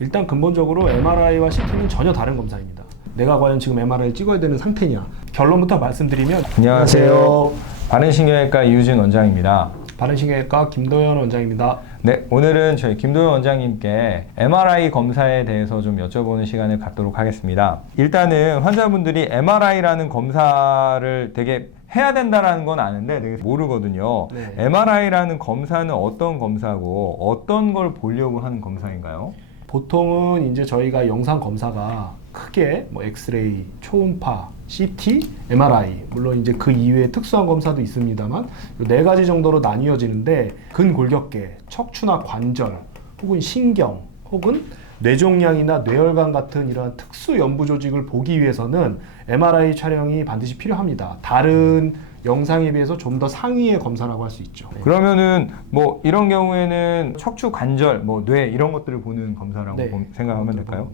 일단 근본적으로 MRI와 CT는 전혀 다른 검사입니다. 내가 과연 지금 MRI를 찍어야 되는 상태냐. 결론부터 말씀드리면 안녕하세요. 바른신경외과 이유진 원장입니다. 바른신경외과 김도현 원장입니다. 네, 오늘은 저희 김도현 원장님께 MRI 검사에 대해서 좀 여쭤보는 시간을 갖도록 하겠습니다. 일단은 환자분들이 MRI라는 검사를 되게 해야 된다는 건 아는데 되게 모르거든요. 네. MRI라는 검사는 어떤 검사고 어떤 걸 보려고 하는 검사인가요? 보통은 이제 저희가 영상 검사가 크게 뭐 엑스레이, 초음파, CT, MRI, 물론 이제 그 이외에 특수한 검사도 있습니다만 이 네 가지 정도로 나뉘어지는데 근골격계, 척추나 관절, 혹은 신경, 혹은 뇌종양이나 뇌혈관 같은 이러한 특수 연부 조직을 보기 위해서는 MRI 촬영이 반드시 필요합니다. 다른 영상에 비해서 좀 더 상위의 검사라고 할 수 있죠. 네. 그러면은 뭐 이런 경우에는 척추 관절, 뭐 뇌 이런 것들을 보는 검사라고 네. 생각하면 될까요?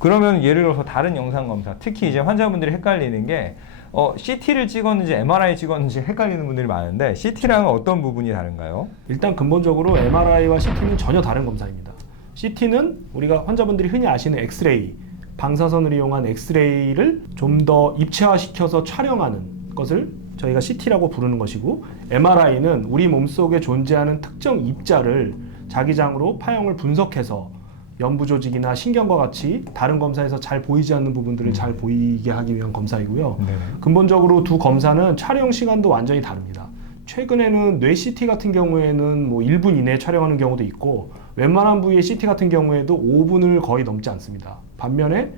그러면 예를 들어서 다른 영상 검사, 특히 이제 환자분들이 헷갈리는 게 CT를 찍었는지 MRI 찍었는지 헷갈리는 분들이 많은데 CT랑은 어떤 부분이 다른가요? 일단 근본적으로 MRI와 CT는 전혀 다른 검사입니다. CT는 우리가 환자분들이 흔히 아시는 엑스레이, 방사선을 이용한 엑스레이를 좀 더 입체화시켜서 촬영하는 것을 저희가 CT라고 부르는 것이고, MRI는 우리 몸속에 존재하는 특정 입자를 자기장으로 파형을 분석해서 연부 조직이나 신경과 같이 다른 검사에서 잘 보이지 않는 부분들을 잘 보이게 하기 위한 검사이고요. 네. 근본적으로 두 검사는 촬영 시간도 완전히 다릅니다. 최근에는 뇌 CT 같은 경우에는 뭐 1분 이내에 촬영하는 경우도 있고, 웬만한 부위의 CT 같은 경우에도 5분을 거의 넘지 않습니다. 반면에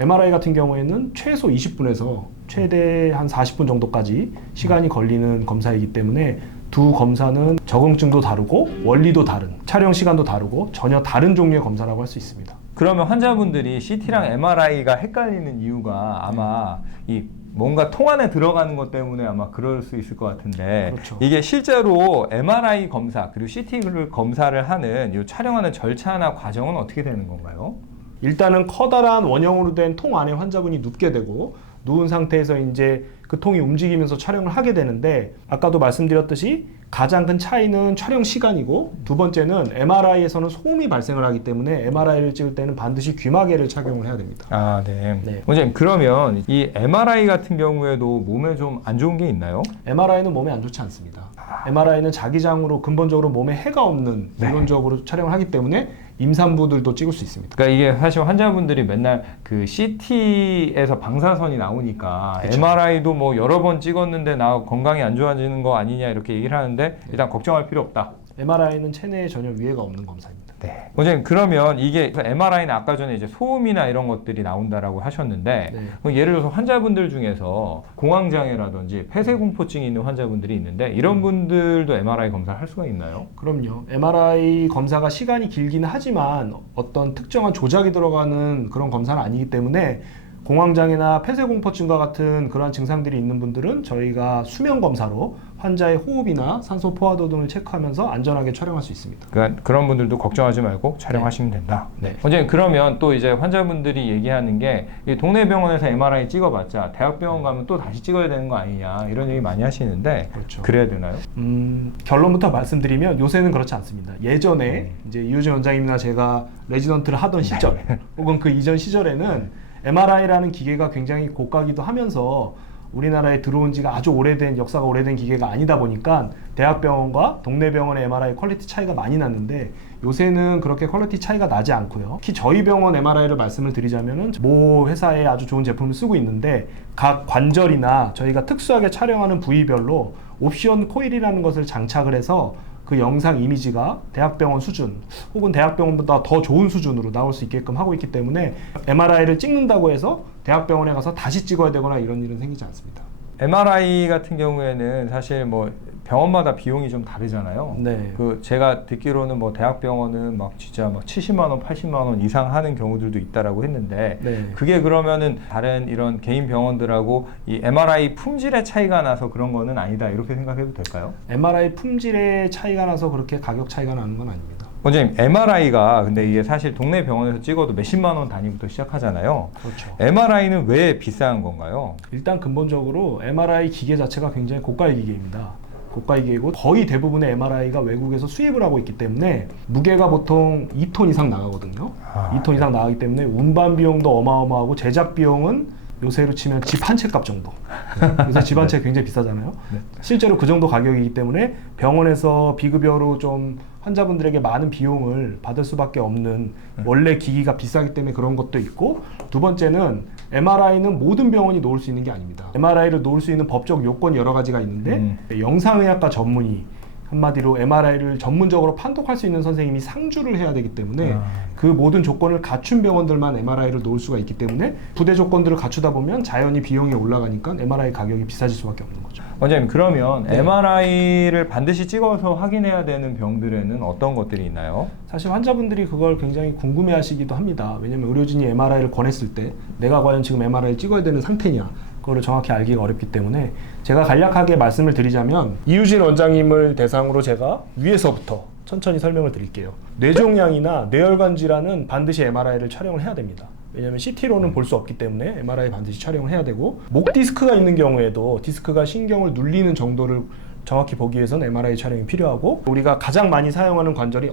MRI 같은 경우에는 최소 20분에서 최대 한 40분 정도까지 시간이 걸리는 검사이기 때문에 두 검사는 적응증도 다르고 원리도 다른, 촬영 시간도 다르고 전혀 다른 종류의 검사라고 할 수 있습니다. 그러면 환자분들이 CT랑 MRI가 헷갈리는 이유가 아마 이 뭔가 통 안에 들어가는 것 때문에 아마 그럴 수 있을 것 같은데, 그렇죠. 이게 실제로 MRI 검사 그리고 CT 검사를 하는 이 촬영하는 절차나 과정은 어떻게 되는 건가요? 일단은 커다란 원형으로 된 통 안에 환자분이 눕게 되고, 누운 상태에서 이제 그 통이 움직이면서 촬영을 하게 되는데, 아까도 말씀드렸듯이 가장 큰 차이는 촬영 시간이고, 두 번째는 MRI에서는 소음이 발생을 하기 때문에 MRI를 찍을 때는 반드시 귀마개를 착용을 해야 됩니다. 아, 네. 네. 원장님, 그러면 이 MRI 같은 경우에도 몸에 좀 안 좋은 게 있나요? MRI는 몸에 안 좋지 않습니다. MRI는 자기장으로 근본적으로 몸에 해가 없는 이론적으로 촬영을 하기 때문에 임산부들도 찍을 수 있습니다. 그러니까 이게 사실 환자분들이 맨날 그 CT에서 방사선이 나오니까 그쵸. MRI도 뭐 여러 번 찍었는데 나 건강이 안 좋아지는 거 아니냐 이렇게 얘기를 하는데 일단 걱정할 필요 없다. MRI는 체내에 전혀 위해가 없는 검사입니다. 네. 원장님, 그러면 이게 MRI는 아까 전에 이제 소음이나 이런 것들이 나온다라고 하셨는데, 네. 그럼 예를 들어서 환자분들 중에서 공황장애라든지 폐쇄공포증이 있는 환자분들이 있는데 이런 분들도 MRI 검사를 할 수가 있나요? 그럼요. MRI 검사가 시간이 길긴 하지만 어떤 특정한 조작이 들어가는 그런 검사는 아니기 때문에 공황장애나 폐쇄공포증과 같은 그러한 증상들이 있는 분들은 저희가 수면 검사로 환자의 호흡이나 산소 포화도 등을 체크하면서 안전하게 촬영할 수 있습니다. 그러니까 그런 분들도 걱정하지 말고 촬영하시면 된다. 네. 원장님, 그러면 또 이제 환자분들이 얘기하는 게 이 동네 병원에서 MRI 찍어봤자 대학병원 가면 또 다시 찍어야 되는 거 아니냐 이런 얘기 많이 하시는데, 그렇죠. 그래야 되나요? 결론부터 말씀드리면 요새는 그렇지 않습니다. 예전에 이제 이유진 원장님이나 제가 레지던트를 하던 시절 혹은 그 이전 시절에는 MRI라는 기계가 굉장히 고가기도 하면서 우리나라에 들어온 지가 아주 오래된, 역사가 오래된 기계가 아니다 보니까 대학병원과 동네 병원의 MRI 퀄리티 차이가 많이 났는데, 요새는 그렇게 퀄리티 차이가 나지 않고요. 특히 저희 병원 MRI를 말씀을 드리자면은 모 회사에 아주 좋은 제품을 쓰고 있는데, 각 관절이나 저희가 특수하게 촬영하는 부위별로 옵션 코일이라는 것을 장착을 해서 그 영상 이미지가 대학병원 수준 혹은 대학병원보다 더 좋은 수준으로 나올 수 있게끔 하고 있기 때문에 MRI를 찍는다고 해서 대학병원에 가서 다시 찍어야 되거나 이런 일은 생기지 않습니다. MRI 같은 경우에는 사실 뭐 병원마다 비용이 좀 다르잖아요. 네. 그 제가 듣기로는 뭐 대학병원은 막 진짜 막 70만 원, 80만 원 이상 하는 경우들도 있다라고 했는데, 네. 그게 그러면은 다른 이런 개인 병원들하고 이 MRI 품질의 차이가 나서 그런 거는 아니다 이렇게 생각해도 될까요? MRI 품질의 차이가 나서 그렇게 가격 차이가 나는 건 아닙니다. 원장님, MRI가 근데 이게 사실 동네 병원에서 찍어도 몇십만 원 단위부터 시작하잖아요. 그렇죠. MRI는 왜 비싼 건가요? 일단 근본적으로 MRI 기계 자체가 굉장히 고가의 기계입니다. 고가 기계고 거의 대부분의 MRI가 외국에서 수입을 하고 있기 때문에 무게가 보통 2톤 이상 나가거든요. 2톤 이상 나가기 때문에 운반 비용도 어마어마하고 제작 비용은 요새로 치면 집 한 채 값 정도. 요새 집 한 채 굉장히 비싸잖아요. 네. 실제로 그 정도 가격이기 때문에 병원에서 비급여로 좀 환자분들에게 많은 비용을 받을 수밖에 없는 원래 기기가 비싸기 때문에 그런 것도 있고, 두 번째는 MRI는 모든 병원이 놓을 수 있는 게 아닙니다. MRI를 놓을 수 있는 법적 요건이 여러 가지가 있는데 영상의학과 전문의, 한마디로 MRI를 전문적으로 판독할 수 있는 선생님이 상주를 해야 되기 때문에 그 모든 조건을 갖춘 병원들만 MRI를 놓을 수가 있기 때문에 부대 조건들을 갖추다 보면 자연히 비용이 올라가니까 MRI 가격이 비싸질 수밖에 없는 거죠. 원장님, 그러면 MRI를 반드시 찍어서 확인해야 되는 병들에는 어떤 것들이 있나요? 사실 환자분들이 그걸 굉장히 궁금해하시기도 합니다. 왜냐면 의료진이 MRI를 권했을 때 내가 과연 지금 MRI를 찍어야 되는 상태냐, 그거를 정확히 알기가 어렵기 때문에 제가 간략하게 말씀을 드리자면, 이유진 원장님을 대상으로 제가 위에서부터 천천히 설명을 드릴게요. 뇌종양이나 뇌혈관 질환은 반드시 MRI를 촬영을 해야 됩니다. 왜냐하면 CT로는 볼 수 없기 때문에 MRI 반드시 촬영을 해야 되고, 목 디스크가 있는 경우에도 디스크가 신경을 눌리는 정도를 정확히 보기 위해서는 MRI 촬영이 필요하고, 우리가 가장 많이 사용하는 관절이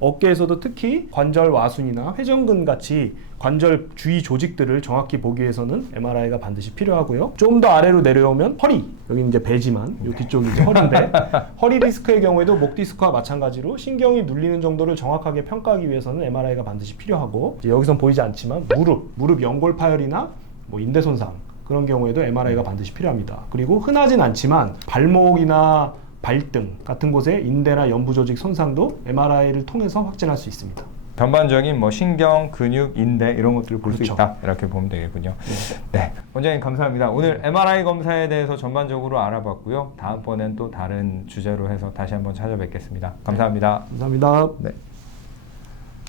어깨에서도 특히 관절 와순이나 회전근 같이 관절 주위 조직들을 정확히 보기 위해서는 MRI가 반드시 필요하고요. 좀 더 아래로 내려오면 허리, 여기 이제 배지만 이 뒤쪽이 이제 허리인데 허리 디스크의 경우에도 목 디스크와 마찬가지로 신경이 눌리는 정도를 정확하게 평가하기 위해서는 MRI가 반드시 필요하고, 이제 여기선 보이지 않지만 무릎 연골 파열이나 뭐 인대 손상, 그런 경우에도 MRI가 반드시 필요합니다. 그리고 흔하진 않지만 발목이나 발등 같은 곳에 인대나 연부 조직 손상도 MRI를 통해서 확진할 수 있습니다. 전반적인 뭐 신경, 근육, 인대 이런 것들을 볼 수 그렇죠. 있다, 이렇게 보면 되겠군요. 네, 원장님 감사합니다. 오늘 MRI 검사에 대해서 전반적으로 알아봤고요. 다음번엔 또 다른 주제로 해서 다시 한번 찾아뵙겠습니다. 감사합니다. 감사합니다. 네.